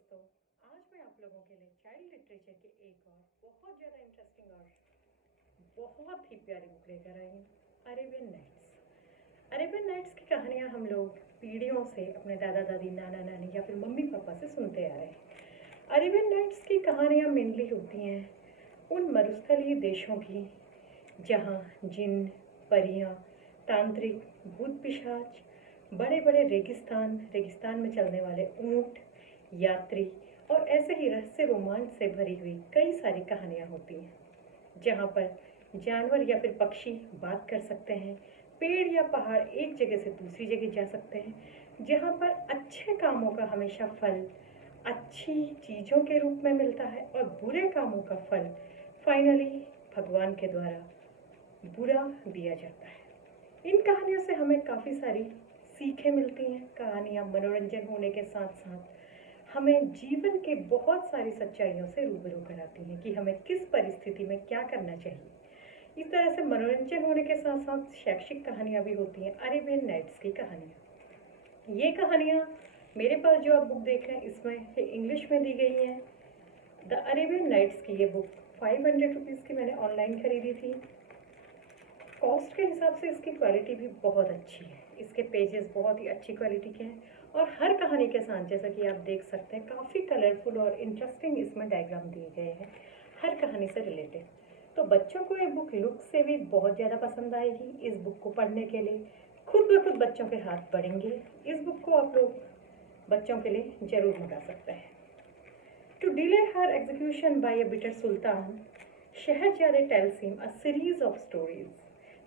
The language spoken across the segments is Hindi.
दोस्तों, आज मैं आप लोगों के लिए चाइल्ड लिटरेचर के एक और बहुत ज़्यादा इंटरेस्टिंग और बहुत ही प्यारी बुक लेकर आई हूँ, अरेबियन नाइट्स। अरेबियन नाइट्स की कहानियाँ हम लोग पीढ़ियों से अपने दादा दादी, नाना नानी या फिर मम्मी पापा से सुनते आ रहे हैं। अरेबियन नाइट्स की कहानियाँ मेनली होती हैं उन मरुस्थलीय देशों की जहाँ जिन, परियाँ, तांत्रिक, भूत पिशाच, बड़े बड़े रेगिस्तान में चलने वाले ऊँट, यात्री और ऐसे ही रहस्य रोमांच से भरी हुई कई सारी कहानियाँ होती हैं, जहाँ पर जानवर या फिर पक्षी बात कर सकते हैं, पेड़ या पहाड़ एक जगह से दूसरी जगह जा सकते हैं, जहाँ पर अच्छे कामों का हमेशा फल अच्छी चीज़ों के रूप में मिलता है और बुरे कामों का फल फाइनली भगवान के द्वारा बुरा दिया जाता है। इन कहानियों से हमें काफ़ी सारी सीखें मिलती हैं। कहानियाँ मनोरंजन होने के साथ साथ हमें जीवन के बहुत सारी सच्चाइयों से रूबरू कराती हैं कि हमें किस परिस्थिति में क्या करना चाहिए। इस तरह से मनोरंजन होने के साथ साथ शैक्षिक कहानियाँ भी होती हैं। अरेबियन नाइट्स की कहानियाँ, ये कहानियाँ मेरे पास जो आप बुक देख रहे हैं इसमें इंग्लिश में दी गई हैं। द अरेबियन नाइट्स की ये बुक 500 रुपीज़ की मैंने ऑनलाइन खरीदी थी। कॉस्ट के हिसाब से इसकी क्वालिटी भी बहुत अच्छी है। इसके पेजेस बहुत ही अच्छी क्वालिटी के हैं और हर कहानी के साथ जैसा कि आप देख सकते हैं काफ़ी कलरफुल और इंटरेस्टिंग इसमें डायग्राम दिए गए हैं हर कहानी से रिलेटेड। तो बच्चों को ये बुक लुक से भी बहुत ज़्यादा पसंद आएगी। इस बुक को पढ़ने के लिए खुद ब खुद बच्चों के हाथ बढ़ेंगे। इस बुक को आप लोग बच्चों के लिए ज़रूर मंगा सकते हैं। To delay her execution by a bitter sultan, Scheherazade tells him a series of stories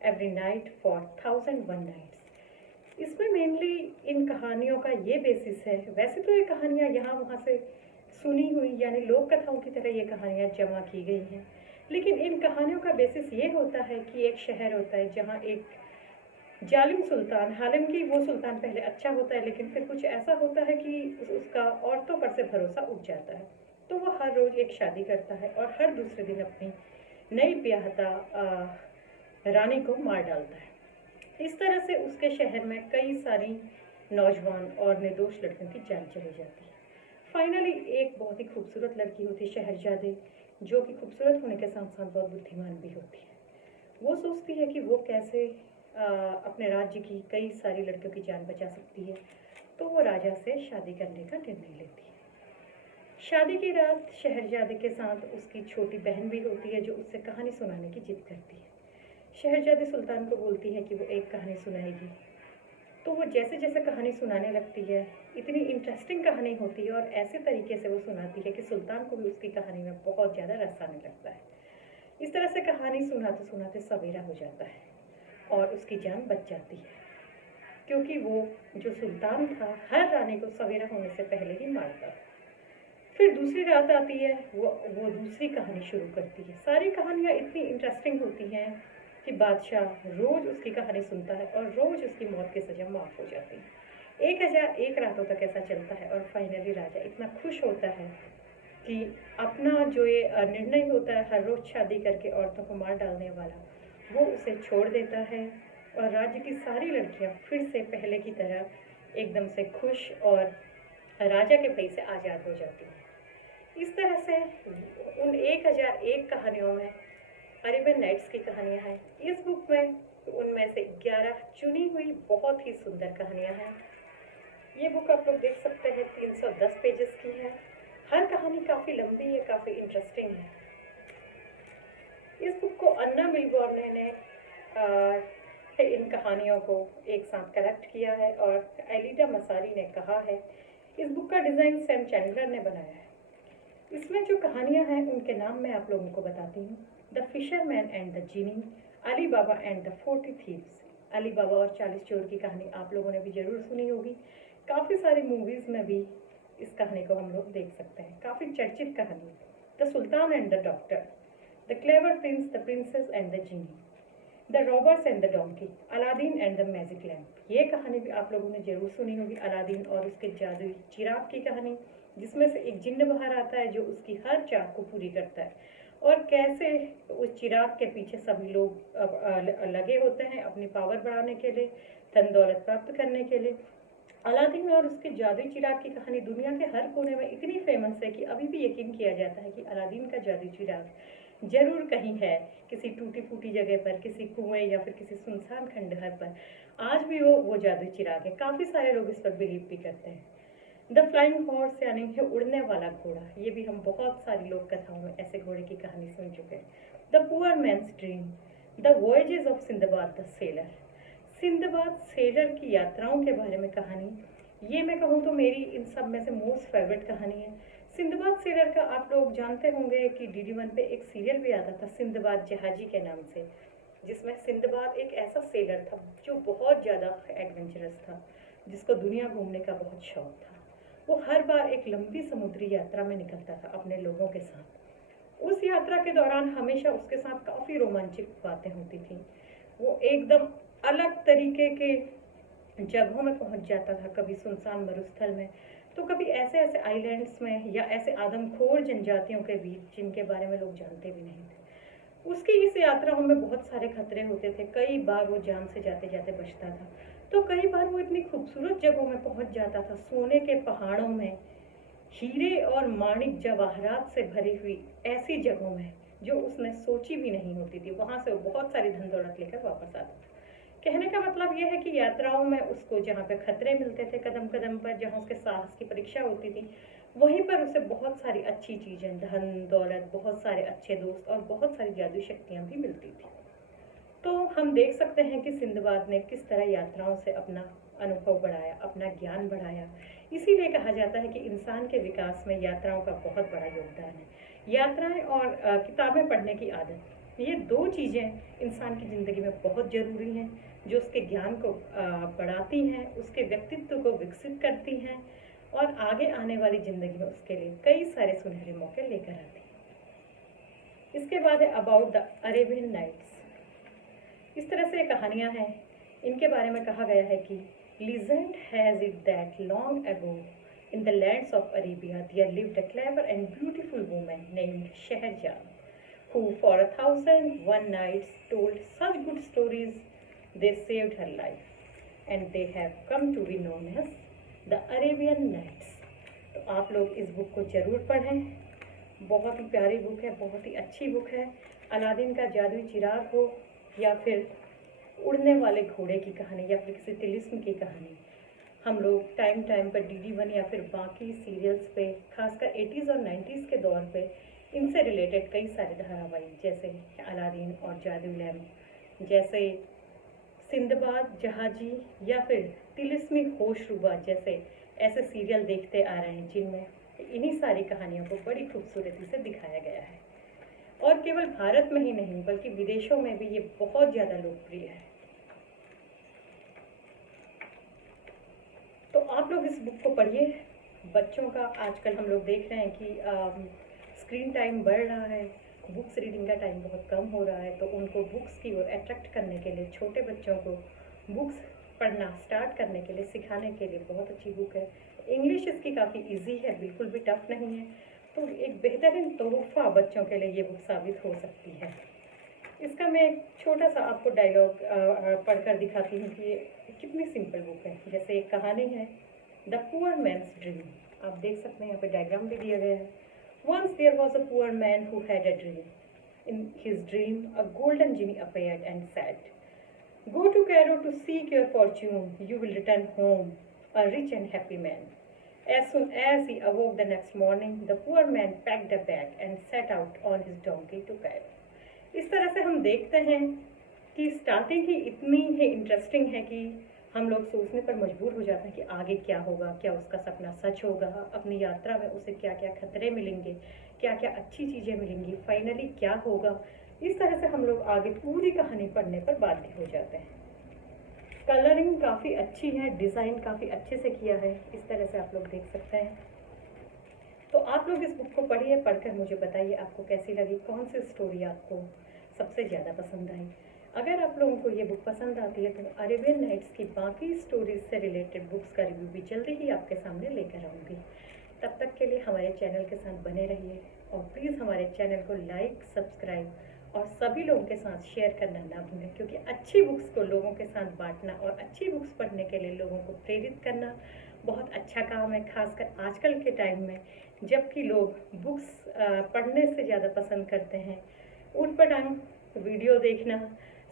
every night for 1001 nights। इसमें मेनली इन कहानियों का ये बेसिस है। वैसे तो ये कहानियाँ यहाँ वहाँ से सुनी हुई यानी लोक कथाओं की तरह ये कहानियाँ जमा की गई हैं, लेकिन इन कहानियों का बेसिस ये होता है कि एक शहर होता है जहाँ एक जालिम सुल्तान, हालांकि वो सुल्तान पहले अच्छा होता है लेकिन फिर कुछ ऐसा होता है कि उसका औरतों पर से भरोसा उठ जाता है। तो वो हर रोज़ एक शादी करता है और हर दूसरे दिन अपनी नई ब्याहता रानी को मार डालता है। इस तरह से उसके शहर में कई सारी नौजवान और निर्दोष लड़कियों की जान चली जाती है। फाइनली एक बहुत ही खूबसूरत लड़की होती है शहरजादे, जो कि खूबसूरत होने के साथ साथ बहुत बुद्धिमान भी होती है। वो सोचती है कि वो कैसे अपने राज्य की कई सारी लड़कियों की जान बचा सकती है। तो वो राजा से शादी करने का निर्णय लेती है। शादी की रात शहरजादे के साथ उसकी छोटी बहन भी होती है जो उससे कहानी सुनाने की जिद करती है। शहरजादी सुल्तान को बोलती है कि वो एक कहानी सुनाएगी। तो वो जैसे जैसे कहानी सुनाने लगती है इतनी इंटरेस्टिंग कहानी होती है और ऐसे तरीके से वो सुनाती है कि सुल्तान को भी उसकी कहानी में बहुत ज़्यादा रस आने लगता है। इस तरह से कहानी सुनाते सुनाते सवेरा हो जाता है और उसकी जान बच जाती है, क्योंकि वो जो सुल्तान था हर रानी को सवेरा होने से पहले ही मारता था। फिर दूसरी रात आती है, वो दूसरी कहानी शुरू करती है। सारी कहानियाँ इतनी इंटरेस्टिंग होती हैं कि बादशाह रोज़ उसकी कहानी सुनता है और रोज़ उसकी मौत की सज़ा माफ़ हो जाती है। 1001 रातों तक ऐसा चलता है और फाइनली राजा इतना खुश होता है कि अपना जो ये निर्णय होता है हर रोज़ शादी करके औरतों को मार डालने वाला, वो उसे छोड़ देता है और राज्य की सारी लड़कियां फिर से पहले की तरह एकदम से खुश और राजा के भय से आज़ाद हो जाती हैं। इस तरह से उन 1001 कहानियों में अरेबियन नाइट्स की कहानियाँ हैं। इस बुक में उनमें से 11 चुनी हुई बहुत ही सुंदर कहानियाँ हैं। ये बुक आप लोग देख सकते हैं 310 पेजेस की है। हर कहानी काफ़ी लंबी है, काफ़ी इंटरेस्टिंग है। इस बुक को अन्ना मिलगोर्ने ने इन कहानियों को एक साथ कलेक्ट किया है और एलिडा मसारी ने कहा है। इस बुक का डिज़ाइन सैम चैंडलर ने बनाया है। इसमें जो कहानियाँ हैं उनके नाम मैं आप लोगों को बताती हूँ। The fisherman and the genie, Ali Baba and the 40 thieves. Ali Baba और 40 चोर की कहानी आप लोगों ने भी ज़रूर सुनी होगी। काफ़ी सारी मूवीज़ में भी इस कहानी को हम लोग देख सकते हैं। काफ़ी चर्चित कहानी। The sultan and the doctor, the clever prince, the princess and the genie, the robbers and the donkey, Aladdin and the magic lamp. ये कहानी भी आप लोगों ने ज़रूर सुनी होगी। अलादीन और उसके जादुई चिराग की कहानी, जिसमें से एक जिन्न बाहर आता है जो उसकी हर चाह को पूरी करता है और कैसे उस चिराग के पीछे सभी लोग लगे होते हैं अपनी पावर बढ़ाने के लिए, धन दौलत प्राप्त करने के लिए। अलादीन और उसके जादुई चिराग की कहानी दुनिया के हर कोने में इतनी फेमस है कि अभी भी यकीन किया जाता है कि अलादीन का जादुई चिराग जरूर कहीं है, किसी टूटी फूटी जगह पर, किसी कुएं या फिर किसी सुनसान खंडहर पर। आज भी वो जादुई चिराग है। काफी सारे लोग इस पर बिलीव भी करते हैं। द फ्लाइंग हॉर्स यानी है उड़ने वाला घोड़ा, ये भी हम बहुत सारी लोक कथाओं में ऐसे घोड़े की कहानी सुन चुके हैं। The poor man's dream, the voyages of Sindbad the sailor, Sindbad sailor की यात्राओं के बारे में कहानी। ये मैं कहूँ तो मेरी इन सब में से मोस्ट फेवरेट कहानी है। सिंदबाद सेलर का आप लोग जानते होंगे कि DD1 पे एक सीरियल भी आता था सिंदबाद जहाजी के नाम से, जिसमें सिंदबाद एक ऐसा सेलर था जो बहुत ज़्यादा एडवेंचरस था, जिसको दुनिया घूमने का बहुत शौक था। वो हर बार एक लंबी समुद्री यात्रा में निकलता था अपने लोगों के साथ। उस यात्रा के दौरान हमेशा उसके साथ काफ़ी रोमांचक बातें होती थी। वो एकदम अलग तरीके के जगहों में पहुंच जाता था, कभी सुनसान मरुस्थल में, तो कभी ऐसे ऐसे आइलैंड्स में या ऐसे आदमखोर जनजातियों के बीच जिनके बारे में लोग जानते भी नहीं थे। उसकी इस यात्राओं में बहुत सारे खतरे होते थे। कई बार वो जान से जाते जाते बचता था, तो कई बार वो इतनी खूबसूरत जगहों में पहुंच जाता था, सोने के पहाड़ों में, हीरे और माणिक जवाहरात से भरी हुई ऐसी जगहों में जो उसने सोची भी नहीं होती थी। वहां से वो बहुत सारी धन दौलत लेकर वापस आता था। कहने का मतलब यह है कि यात्राओं में उसको जहाँ पे खतरे मिलते थे कदम कदम पर, जहाँ उसके साहस की परीक्षा होती थी, वहीं पर उसे बहुत सारी अच्छी चीजें, धन दौलत, बहुत सारे अच्छे दोस्त और बहुत सारी जादुई शक्तियां भी मिलती थी। तो हम देख सकते हैं कि सिंदबाद ने किस तरह यात्राओं से अपना अनुभव बढ़ाया, अपना ज्ञान बढ़ाया। इसीलिए कहा जाता है कि इंसान के विकास में यात्राओं का बहुत बड़ा योगदान है। यात्राएं और किताबें पढ़ने की आदत, ये दो चीज़ें इंसान की ज़िंदगी में बहुत ज़रूरी हैं, जो उसके ज्ञान को बढ़ाती हैं, उसके व्यक्तित्व को विकसित करती हैं और आगे आने वाली ज़िंदगी में उसके लिए कई सारे सुनहरे मौके लेकर आती हैं। इसके बाद है अबाउट द अरेबियन नाइट्स। इस तरह से कहानियां हैं। इनके बारे में कहा गया है कि legend has it that long ago in the lands of Arabia there lived a clever and beautiful woman named Shahjahan, who for 1,001 nights told such good stories they saved her life, and they have come to be known as the Arabian Nights। तो आप लोग इस बुक को जरूर पढ़ें। बहुत ही प्यारी बुक है, बहुत ही अच्छी बुक है। अलादीन का जादुई चिराग हो या फिर उड़ने वाले घोड़े की कहानी या फिर किसी तिलिस्म की कहानी, हम लोग टाइम टाइम पर DD1 या फिर बाकी सीरियल्स पे, खासकर 80s और 90s के दौर पे, इनसे रिलेटेड कई सारे धारावाहिक जैसे अलादीन और जादू लैम्प, जैसे सिंदबाद जहाजी या फिर तिलिस्मी होशरुबा जैसे ऐसे सीरियल देखते आ रहे हैं, जिनमें इन्हीं सारी कहानियों को बड़ी खूबसूरती से दिखाया गया है। और केवल भारत में ही नहीं बल्कि विदेशों में भी ये बहुत ज़्यादा लोकप्रिय है। तो आप लोग इस बुक को पढ़िए। बच्चों का आजकल हम लोग देख रहे हैं कि स्क्रीन टाइम बढ़ रहा है, बुक्स रीडिंग का टाइम बहुत कम हो रहा है, तो उनको बुक्स की ओर अट्रैक्ट करने के लिए, छोटे बच्चों को बुक्स पढ़ना स्टार्ट करने के लिए, सिखाने के लिए बहुत अच्छी बुक है। इंग्लिश इसकी काफ़ी इजी है, बिल्कुल भी टफ नहीं है, तो एक बेहतरीन तोहफा बच्चों के लिए ये बुक साबित हो सकती है। इसका मैं एक छोटा सा आपको डायलॉग पढ़कर दिखाती हूँ कि ये कितनी सिंपल बुक है। जैसे एक कहानी है, द पुअर मैन्स ड्रीम। आप देख सकते हैं, यहाँ पे डायग्राम भी दिया गया है। Once there was a poor man who had a dream. In his dream a golden genie appeared and said, "Go to Cairo to seek your fortune. You will return home a rich and happy man." As soon as he awoke the next morning, the poor man packed a bag and set out on his donkey to Cairo। इस तरह से हम देखते हैं कि स्टार्टिंग ही इतनी ही इंटरेस्टिंग है कि हम लोग सोचने पर मजबूर हो जाते हैं कि आगे क्या होगा, क्या उसका सपना सच होगा, अपनी यात्रा में उसे क्या क्या खतरे मिलेंगे, क्या क्या अच्छी चीज़ें मिलेंगी, फाइनली क्या होगा। इस तरह से हम लोग आगे पूरी कहानी पढ़ने पर बाध्य हो जाते हैं। कलरिंग काफ़ी अच्छी है, डिज़ाइन काफ़ी अच्छे से किया है, इस तरह से आप लोग देख सकते हैं। तो आप लोग इस बुक को पढ़िए, पढ़कर मुझे बताइए आपको कैसी लगी, कौन सी स्टोरी आपको सबसे ज़्यादा पसंद आई। अगर आप लोगों को ये बुक पसंद आती है तो अरेबियन नाइट्स की बाकी स्टोरीज से रिलेटेड बुक्स का रिव्यू भी जल्दी ही आपके सामने लेकर आऊँगी। तब तक के लिए हमारे चैनल के साथ बने रहिए और प्लीज़ हमारे चैनल को लाइक, सब्सक्राइब और सभी लोगों के साथ शेयर करना ना भूलें, क्योंकि अच्छी बुक्स को लोगों के साथ बांटना और अच्छी बुक्स पढ़ने के लिए लोगों को प्रेरित करना बहुत अच्छा काम है, खासकर आजकल के टाइम में जबकि लोग बुक्स पढ़ने से ज़्यादा पसंद करते हैं ऊटपटांग वीडियो देखना,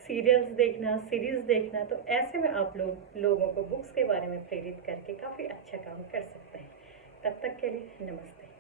सीरियल्स देखना, सीरीज़ देखना। तो ऐसे में आप लोगों को बुक्स के बारे में प्रेरित करके काफ़ी अच्छा काम कर सकते हैं। तब तक के लिए नमस्ते।